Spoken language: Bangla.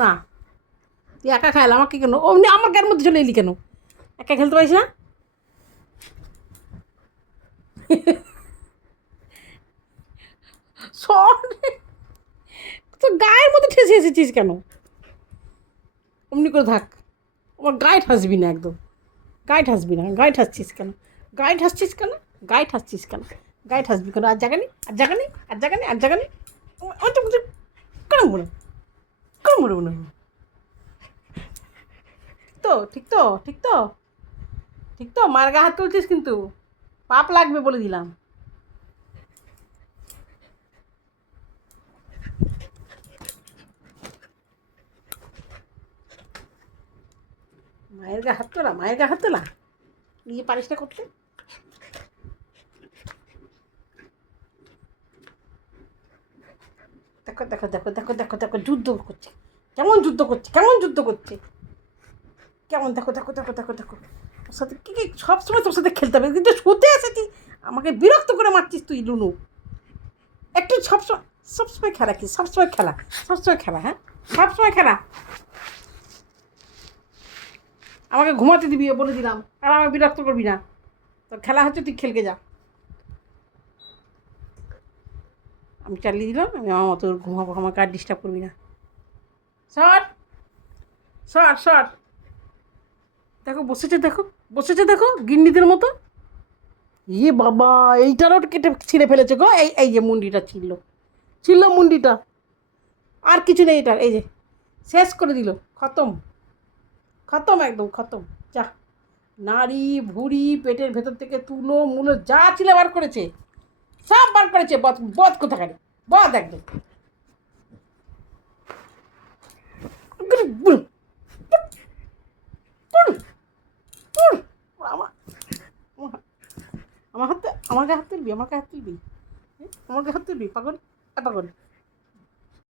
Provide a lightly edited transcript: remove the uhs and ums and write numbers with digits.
না, তুই একা খেল, আমাকে কেন অমনি আমার গায়ের মধ্যে চলে এলি কেন? একা খেলতে পারিস না? সরি, তো গায়ের মধ্যে ঠেসে এসেছিস কেন? অমনি করে থাক, আমার গায়ে ঠাসবি না একদম, গায়ে ঠাসবি না, গায়ে ঠাসছিস কেন? গায়ে ঠাসছিস কেন? গায়ে ঠাসছিস কেন? গায়ে ঠাসবি কেন? আর জাগানি, আর জাগানি, আর জাগানি, আর জাগানি, আমার তো কেন মনে, কেন মনে মনে তো ঠিক তো, ঠিক তো, ঠিক তো, মার গায়ে হাত তুলছিস কিন্তু পাপ লাগবে বলে দিলাম। মায়ের গায়ে হাত তোলা, মায়ের গায়ে হাত তোলা, নিজে পারিস না করতে? দেখো দেখো দেখো দেখো দেখো দেখো, যুদ্ধ করছে, কেমন যুদ্ধ করছে, কেমন যুদ্ধ করছে, কেমন, দেখো দেখো দেখো দেখো দেখো, তোর সাথে কী কী সবসময় তোর সাথে খেলতে হবে, কিন্তু শুতে এসেছি আমাকে বিরক্ত করে মারছিস তুই লুনু। একটু সবসময়, সবসময় খেলা কি, সবসময় খেলা, সবসময় খেলা, হ্যাঁ সবসময় খেলা। আমাকে ঘুমাতে দিবি বলে দিলাম, আর আমাকে বিরক্ত করবি না। তোর খেলা হচ্ছে, তুই খেলকে যা, আমি চালিয়ে দিলাম, আমি আমার মতো ঘুমাবো, আমাকে আর ডিস্টার্ব করবি না। শট, শট, শট, দেখো বসেছে, দেখো বসেছে, দেখো গিন্নিদের মতো। ইয়ে বাবা, এইটারও কেটে ছিঁড়ে ফেলেছে গো, এই এই যে মুন্ডিটা ছিল, ছিল মুন্ডিটা, আর কিছু নেই এটার, এই যে শেষ করে দিল, খতম, খতম, একদম খতম, যা। নাড়ি ভুঁড়ি পেটের ভেতর থেকে তুলো মুলো যা ছিল বার করেছে, সব বার করেছে, বদ বদ কোথাকারে, বদ একদম। আমার আমার হাতে, আমার গায়ে হাত তুলবি, আমার গায়ে হাত তুলবি, আমার গায়ে হাত তুলবি, পাগল, পাগল।